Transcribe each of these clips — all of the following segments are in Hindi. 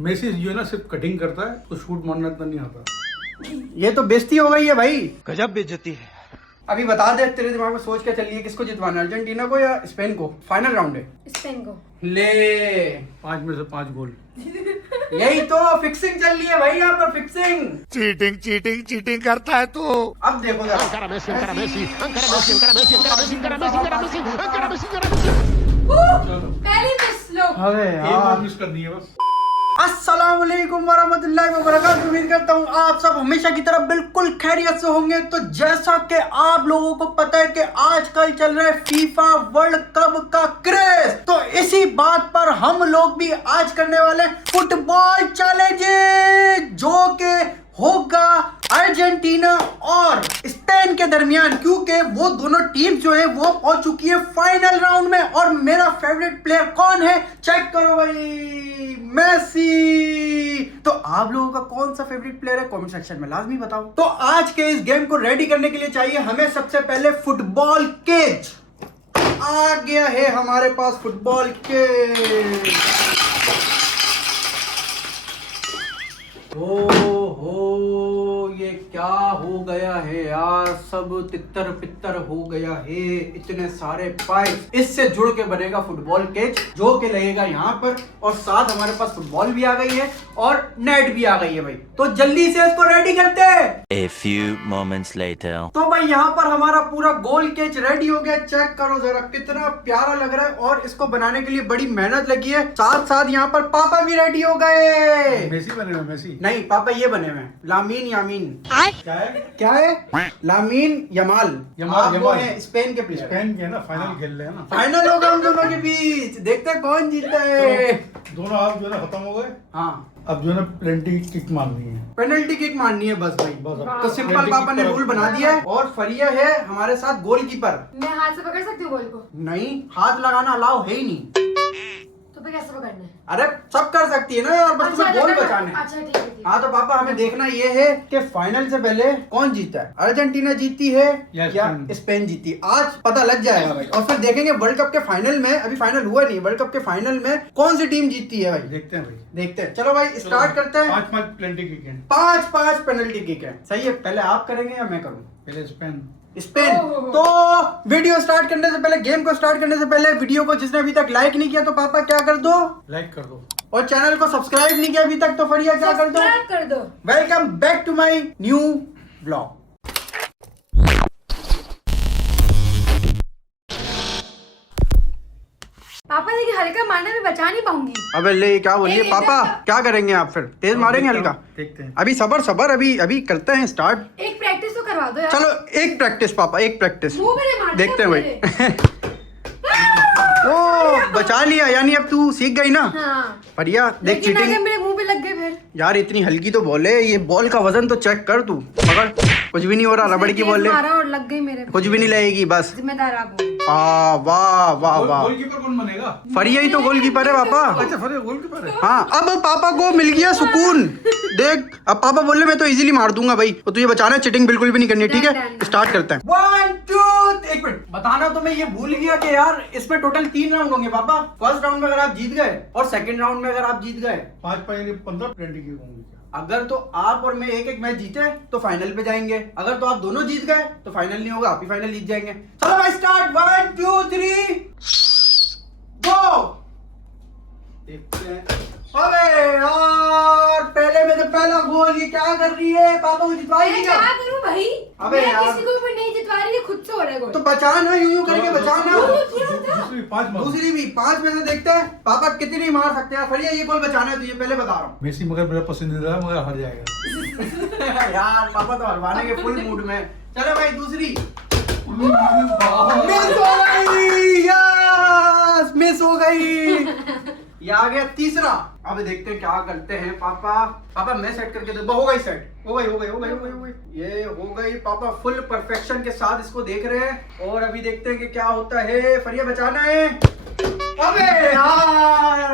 मेसी जो है ना सिर्फ कटिंग करता है, तो शूट मारना इतना नहीं आता। ये तो बेइज्जती हो गई है भाई। गजब बेइज्जती है। अभी बता दे, तेरे दिमाग में सोच के चल रही है किसको जितवाना है, अर्जेंटीना को या स्पेन को? फाइनल राउंड है स्पेन को। ले 5 में से 5 गोल। यही तो फिक्सिंग चल रही है भाई यहाँ पर, फिक्सिंग। चीटिंग चीटिंग चीटिंग करता है तू। अब देखो जरा। पहली मिस लो। अबे एक और मिस करनी है बस। अस्सलाम वालेकुम वरहमतुल्लाहि वबरकातुहू। उम्मीद करता हूँ आप सब हमेशा की तरह बिल्कुल खैरियत से होंगे। तो जैसा कि आप लोगों को पता है कि आजकल चल रहा है फीफा वर्ल्ड कप का क्रेज, तो इसी बात पर हम लोग भी आज करने वाले फुटबॉल चैलेंज, जो कि होगा अर्जेंटीना और स्पेन के दरमियान, क्योंकि वो दोनों टीम जो है वो पहुंच चुकी है फाइनल राउंड में। और मेरा फेवरेट प्लेयर कौन है? चेक करो भाई, मेसी। तो आप लोगों का कौन सा फेवरेट प्लेयर है कमेंट सेक्शन में लाजमी बताओ। तो आज के इस गेम को रेडी करने के लिए चाहिए हमें सबसे पहले फुटबॉल केज। आ गया है हमारे पास फुटबॉल केज। हो ये क्या हो गया है यार, सब तितर पितर हो गया है। इतने सारे पाइप, इससे जुड़ के बनेगा फुटबॉल केज, जो कि लगेगा यहाँ पर। और साथ हमारे पास फुटबॉल भी आ गई है और नेट भी आ गई है भाई। तो जल्दी से इसको रेडी करते हैं। A few moments later. तो भाई यहाँ पर हमारा पूरा गोल केज रेडी हो गया। चेक करो जरा कितना प्यारा लग रहा है, और इसको बनाने के लिए बड़ी मेहनत लगी है। साथ साथ यहाँ पर पापा भी रेडी हो गए। मेसी बने हुए, मेसी नहीं, पापा ये बने हुए हैं, लामीन यामीन। क्या है? क्या है? लामीन यमाल। यमाल, आप वो यमाल। हैं स्पेन के प्लेयर। स्पेन के ना फाइनल खेल रहे हैं ना। फाइनल होगा हम दोनों के बीच, देखते हैं कौन जीता है। दोनों हाथ जो है ना खत्म हो गए। हाँ, अब जो है ना पेनल्टी किक मारनी है। पेनल्टी किक मारनी है बस भाई। बस अब तो सिंपल penalty पापा kick ने पर रूल बना दिया है। और फरिया है हमारे साथ गोलकीपर। मैं हाथ से पकड़ सकती हूँ बॉल को? नहीं, हाथ लगाना अलाउ है ही नहीं। तो फिर कैसे पकड़ना है? अरे सब कर सकती है ना यार, बस तुम्हें गोल अच्छा, बचाने। अच्छा ठीक है ठीक है। हाँ तो पापा हमें देखना ये है कि फाइनल से पहले कौन जीता है, अर्जेंटीना जीती है या या स्पेन जीती है। आज पता लग जाएगा भाई। और फिर देखेंगे वर्ल्ड कप के फाइनल में, अभी फाइनल हुआ नहीं, वर्ल्ड कप के फाइनल में कौन सी टीम जीतती है भाई। देखते हैं भाई। देखते हैं, चलो भाई स्टार्ट करते हैं। 5-5 पेनल्टी किक है। 5-5 पेनल्टी किक है। सही है, पहले आप करेंगे या मैं करूँ? पहले स्पेन। स्पेन। तो वीडियो स्टार्ट करने से पहले, गेम को स्टार्ट करने से पहले, वीडियो को जिसने अभी तक लाइक नहीं किया तो पापा क्या कर दो, लाइक कर दो। और चैनल को सब्सक्राइब नहीं किया अभी तक तो फरिया क्या कर दो, सब्सक्राइब कर दो। Welcome back to my new blog. पापा देखिए, हल्का मारना मैं बचा नहीं पाऊंगी। अबे ले, क्या बोलिए एक पापा, एकदम- क्या करेंगे आप? फिर तेज मारेंगे हल्का? देखते हैं। अभी सबर सबर, अभी अभी करते हैं स्टार्ट। एक प्रैक्टिस तो करवा दो यार। चलो एक प्रैक्टिस पापा, एक प्रैक्टिस मुंह पे नहीं मारना देखते हैं मेरे। भाई। ओ बचा लिया, यानी अब तू सीख गई ना। हाँ। बढ़िया। देख लेकिन अगर चीटिंग मेरे मुंह पे लग गए फिर? यार, इतनी हल्की तो बॉल है, ये बॉल का वजन तो चेक कर तू। पकड़, कुछ भी नहीं हो रहा, रबड़ की तेज बॉल है, मारा और लग गई मेरे। कुछ भी नहीं लगेगी बस। जिम्मेदार आप हो। वाह वाह वाह। गोलकीपर कौन बनेगा? फरिया ही तो गोलकीपर है पापा। अच्छा फरिया गोलकीपर है। हाँ, अब पापा को मिल गया सुकून। देख, अब पापा बोले मैं तो इजीली मार दूंगा भाई, तो तुझे बचाना है, चीटिंग बिल्कुल भी नहीं करनी, ठीक है? स्टार्ट करते हैं। 1 2 एक मिनट, बताना तो मैं ये भूल गया कि यार इसमें टोटल 3 राउंड होंगे पापा। फर्स्ट राउंड में अगर आप जीत गए और सेकंड राउंड में अगर आप जीत गए, 5-5 यानी 15 पेनल्टी किक होंगी। अगर तो आप और मैं एक एक मैच जीते तो फाइनल पे जाएंगे। अगर तो आप दोनों जीत गए तो फाइनल नहीं होगा, आप ही फाइनल जीत जाएंगे। चलो भाई स्टार्ट, 1 2 3 गो। देखते हैं। अबे यार, पहले में तो पहला गोल, ये क्या कर रही है? पापा को जितवा ही मैं नहीं क्या क्या? करूं भाई? अबे मैं यार। किसी को भी नहीं जितवा रही, ये खुद से हो रहा है गोल। तो बचाना, यूं करके बचाना। दूसरी 5 मार। दूसरी भी 5 में से देखते हैं पापा कितनी मार सकते हैं। फरिया ये गोल बचाना है तुझे, पहले बता रहा हूँ। मेसी मगर मेरा पसंदीदा है, मगर हार जाएगा। यार पापा तो हरवाने के फुल मूड में। चलो भाई दूसरी। वाह। मिस हो गई, यस मिस हो गई। ये आ गया तीसरा। अब देखते हैं क्या करते हैं पापा। पापा मैं सेट करके दे। हो गई सेट, हो गई हो गई हो गई हो गई हो गई, ये हो गई। पापा फुल परफेक्शन के साथ इसको देख रहे हैं, और अभी देखते हैं कि क्या होता है। फरिया बचाना है। अबे यार,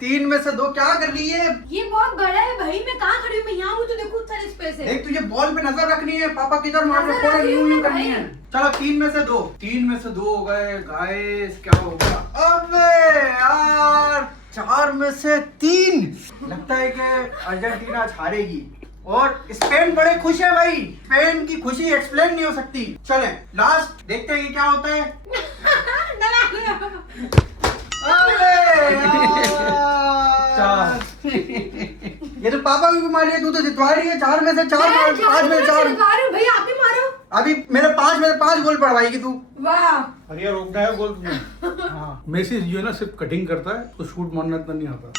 3 में से 2 क्या कर रही है? ये बहुत बड़ा है भाई, मैं कहाँ खड़ी हूँ? मैं यहाँ हूँ तो देखो सारे स्पेस है। देख, तुझे बॉल पे नजर रखनी है, पापा किधर मार रहे नजर हैं, रखी यूं हूँ यूं करनी भाई। है। चलो 3 में से 2 हो गए गाइस, क्या होगा? अबे यार, 4 में से 3। लगता है कि अर्जेंटीना आज हारेगी और स्पेन बड़े खुश है भाई। स्पेन की खुशी एक्सप्लेन नहीं हो सकती। चले लास्ट देखते हैं कि क्या होता है। अरे यार। ये तो पापा की मार रही है, तू तो जितवा रही है। 4 में से 4 5 में से 4। भैया आप ही मारो। अभी मेरे 5 में से 5 गोल पड़वाएगी तू। वाह अरे रोकना है गोल तुम्हें। हाँ मेसी जो है ना सिर्फ कटिंग करता है, तो शूट मारना इतना नहीं आता।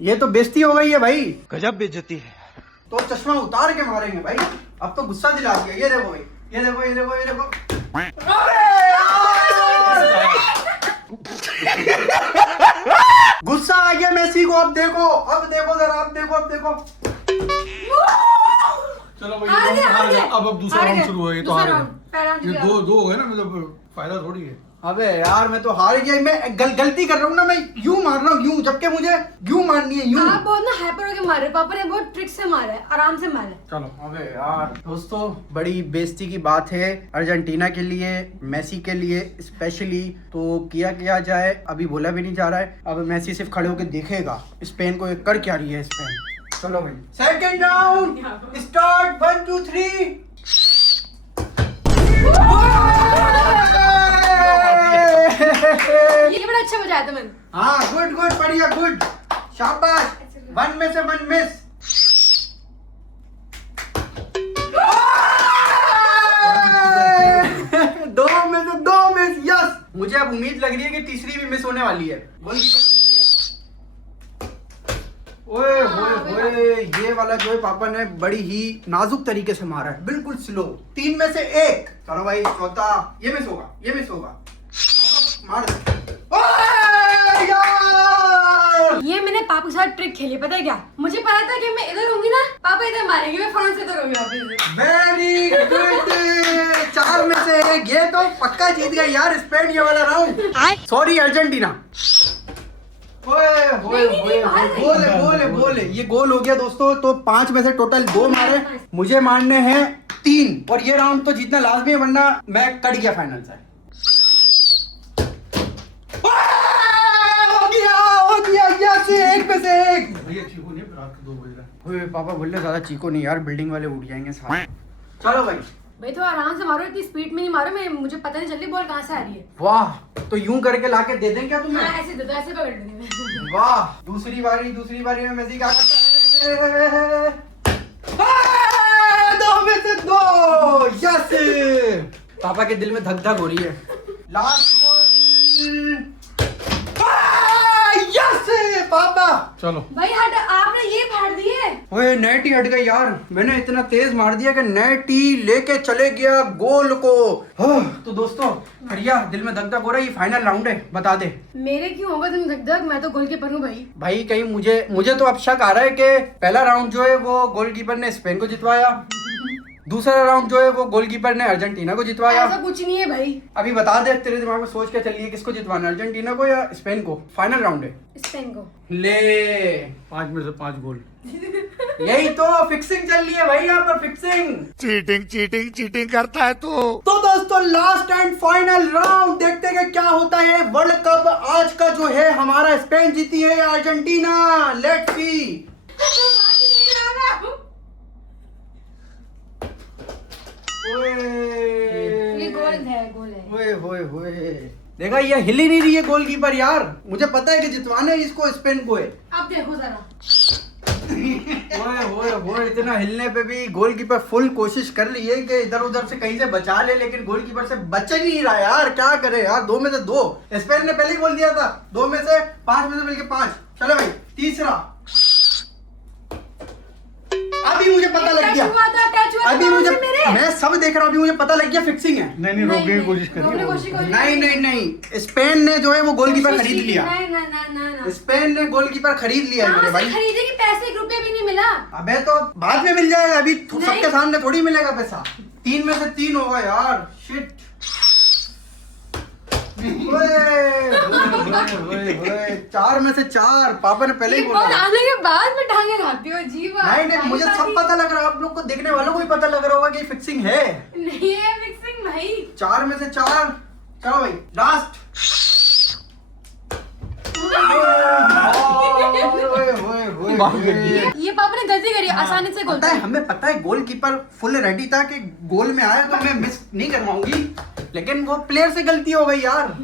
ये तो बेइज्जती हो गई है भाई। गजब बेइज्जती है। तो चश्मा उतार के मारेंगे भाई। अब तो गुस्सा दिला दिया। ये देखो भाई, ये देखो, ये देखो, ये देखो। अरे गुस्सा आ गया मेसी को। अब देखो, अब देखो जरा, अब देखो, अब देखो। चलो भाई हार गया, हार गया। अब दूसरा राउंड शुरू हुआ। ये तो दूसरा हार राउंड, पहला गए। ये राउंड दो हो गए ना, मतलब फायदा थोड़ी है। अबे यार मैं तो हार गया। मैं गलती कर रहा हूँ ना। मैं यूं मार रहा हूँ, यूं, जबकि मुझे यूं मारनी है, यूं। आप बहुत ना हाइपर होके मारे। पापा ने बहुत ट्रिक से मारा है, आराम से मारा है। चलो अबे यार दोस्तों, बड़ी बेइज्जती की बात है अर्जेंटीना के लिए, मेसी के लिए स्पेशली। तो किया जाए अभी बोला भी नहीं जा रहा है। अब मेसी सिर्फ खड़े होकर देखेगा स्पेन को ये कर क्या रही है स्पेन। चलो भाई सेकंड राउंड स्टार्ट। 1 2 3। ये बड़ा अच्छा बजाया था मैंने। हाँ गुड गुड, बढ़िया, गुड, शाबाश। 1 में से 1 मिस। दो में से 2 मिस। यस, मुझे अब उम्मीद लग रही है कि तीसरी भी मिस होने वाली है। ओए होए होए, ये वाला जो है पापा ने बड़ी ही नाजुक तरीके से मारा है, बिल्कुल स्लो। 3 में से 1। चलो भाई चौथा। ये मिस होगा, ये मिस होगा। मार दे। ओए यार, ये मैंने पापा के साथ ट्रिक खेली, पता है क्या? मुझे पता था कि मैं इधर होंगी ना, पापा इधर मारेंगे, मैं फ्रांस से इधर होंगी वापस। Very good. 4 में से 1। ये तो पक्का जीत गया यार स्पेन ये वाला राउंड। Sorry Argentina. ओए होए होए, गोल है, गोल है, गोल है। ये गोल हो गया दोस्तों। तो 5 में से टोटल 2 मारे, मुझे मारने हैं 3। और ये राउंड तो जीतना लाजमी है, वरना मैं कट गया फाइनल से। हो गया यस। 1 में से 1। भैया चीकू नहीं, रात के 2 बज रहे हैं। ओए पापा बोल रहे ज्यादा चीको नहीं यार, बिल्डिंग वाले उठ जाएंगे सारे। चलो भाई भाई तो आराम से मारो, इतनी स्पीड में नहीं मारो। मैं मुझे पता नहीं चल रही बॉल कहाँ से आ रही है। वाह, तो यूं करके लाके दे दें क्या तुम्हें? हाँ ऐसे दे दो, ऐसे पकड़ दूंगी मैं। वाह, दूसरी बारी में मेसी क्या करता है? 2 में से 2। यस, पापा के दिल में धक धक हो रही है। लास्ट गोल। Yes papa. चलो भाई हट, आपने ये फाड़ दिए। ओए नेट ही हट गई यार। मैंने इतना तेज मार दिया कि नेट ही लेके चले गया गोल को। तो दोस्तों बढ़िया, दिल में धक धक हो रहा है। ये फाइनल राउंड है, बता दे। मेरे क्यों होगा तुम धक धक? मैं तो गोलकीपर हूँ भाई। भाई कहीं मुझे तो अब शक आ रहा है कि पहला राउंड जो है वो गोलकीपर ने स्पेन को जितवाया, दूसरा राउंड जो है वो गोलकीपर ने अर्जेंटीना को जितवाया। ऐसा कुछ नहीं है भाई। अभी बता दे, तेरे दिमाग में सोच के चलिए किसको जितवाना, अर्जेंटीना को या स्पेन को? फाइनल राउंड है। स्पेन को। ले 5 में से 5 गोल। यही तो फिक्सिंग चल रही है भाई यहाँ पर, फिक्सिंग। चीटिंग चीटिंग चीटिंग करता है तो दोस्तों लास्ट एंड फाइनल राउंड, देखते हैं कि क्या होता है। वर्ल्ड कप आज का जो है हमारा स्पेन जीती है या अर्जेंटीना। Let's see. ये गोल है, गोल है। ओए होए होए, देखा ये हिल ही नहीं रही है गोलकीपर यार। मुझे पता है कि जितवाना है इसको, स्पेन को है। अब देखो जरा। ओए होए होए, इतना हिलने पे भी गोलकीपर फुल कोशिश कर रही है कि इधर उधर से कहीं से बचा ले, लेकिन गोलकीपर से बच ही नहीं रहा यार। क्या करे यार। 2 में से 2। स्पेन ने पहले ही बोल दिया था 2 में से 5 में से मिलके 5। चलो भाई तीसरा। अभी मुझे पता लग गया। अभी मुझे, मैं सब देख रहा हूँ। अभी मुझे पता लग गया फिक्सिंग है। नहीं रोकने की कोशिश करिए। नहीं, स्पेन ने जो है वो गोलकीपर खरीद लिया। नहीं। स्पेन ने गोलकीपर खरीद लिया है मेरे भाई। खरीदेगी, पैसे 1 रुपया भी नहीं मिला। अबे तो बाद में मिल जाएगा, अभी सबके सामने थोड़ी मिलेगा पैसा। 3 में से 3 होगा यार। शिट। 4 में से 4। पापा ने पहले ही बोला। आने के बाद में टांगे रखती हो जी। नहीं, मुझे सब पता लग रहा है। आप लोग को, देखने वालों को भी पता लग रहा होगा कि फिक्सिंग है। नहीं है फिक्सिंग भाई। 4 में से 4। चलो भाई लास्ट। ये पापा ने गलती करी आसानी से गोल। पता है, हमें पता है गोलकीपर फुल रेडी था कि गोल में आया तो मैं मिस नहीं करवाऊंगी, लेकिन वो प्लेयर से गलती हो गई यार।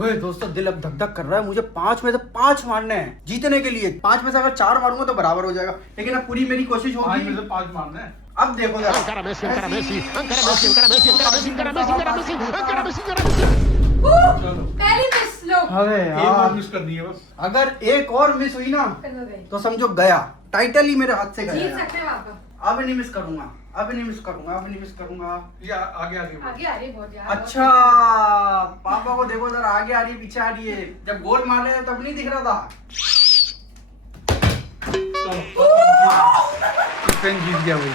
ओए दोस्तों, दिल अब धक धक कर रहा है। मुझे 5 में से 5 मारने हैं जीतने के लिए। 5 में से अगर 4 मारूंगा तो बराबर हो जाएगा, लेकिन अब पूरी मेरी कोशिश 5 में होगी। से 5 मारना है। अब देखो जरा। चलो पहली मिस लो। अबे एक और यार, मिस करनी है बस। अगर एक और मिस हुई ना कर दो गई। तो समझो गया, टाइटल ही मेरे हाथ से जीत गया। सकते हैं पापा। अब नहीं मिस करूंगा, अब नहीं मिस करूंगा, अब नहीं मिस करूंगा। ये आगे आगे बढ़। आगे आ रही है बहुत यार। अच्छा, पापा को देखो जरा, आगे आ रही है पीछे आ रही है। जब गोल मार रहे हैं तब नहीं दिख रहा था। चलो स्पेन जीत गया भाई।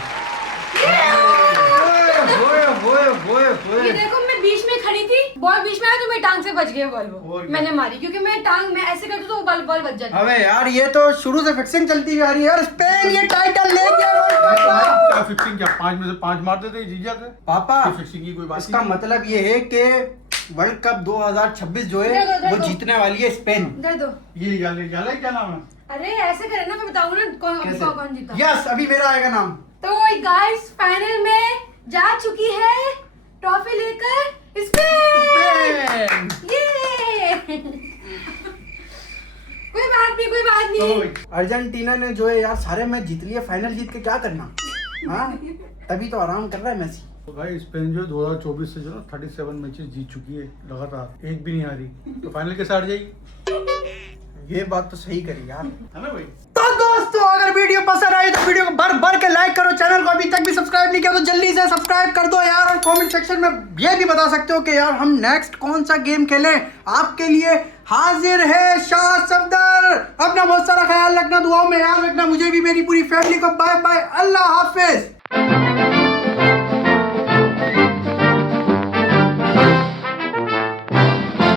ये देखो, मैं बीच में खड़ी थी, बॉल बीच में आया तो मेरी टांग से बच गया बॉल। वो और क्या? मैंने मारी क्योंकि मैं टांग में ऐसे करती तो वो बॉल बच जाती। अबे यार, ये तो शुरू से फिक्सिंग चलती हुई आ रही है यार। स्पेन ये टाइटल ले गया वर्ल्ड कप का। क्या फिक्सिंग, क्या 5 में से 5 मारते थे जीत जाते? पापा, फिक्सिंग की कोई बात इसका नहीं। मतलब ये है कि वर्ल्ड कप 2026 जो है दे वो दो। जीतने वाली है स्पेन। दे दो। ये जाले जाले क्या नाम है? अरे ऐसे करे ना, मैं बताऊंगा ना कौन जीता। यस, अभी मेरा आएगा नाम। तो गाइस, फाइनल में जा चुकी है ट्रॉफी लेकर स्पेन। ये कोई बात चलो नहीं। भाई। अर्जेंटीना ने जो है यार सारे मैच जीत लिए, फाइनल जीत के क्या करना। हाँ, तभी तो आराम कर रहा है मेसी। तो भाई स्पेन जो 2024 से जो ना 37 मैचेस जीत चुकी है लगातार, एक भी नहीं हारी, तो फाइनल कैसे हार जाएगी? ये बात तो सही करी यार। है ना भाई? तो दोस्तों, अगर वीडियो पसंद आई तो वीडियो को भर के लाइक करो। चैनल को अभी तक भी सब्सक्राइब नहीं किया तो जल्दी से सब्सक्राइब कर दो यार। और कमेंट सेक्शन में ये भी बता सकते हो कि यार हम नेक्स्ट कौन सा गेम खेलें। आपके लिए हाजिर है शाह सफदर। अपना बहुत सारा ख्याल रखना, दुआओं में याद रखना मुझे भी, मेरी पूरी फैमिली को। बाय बाय, अल्लाह हाफिज।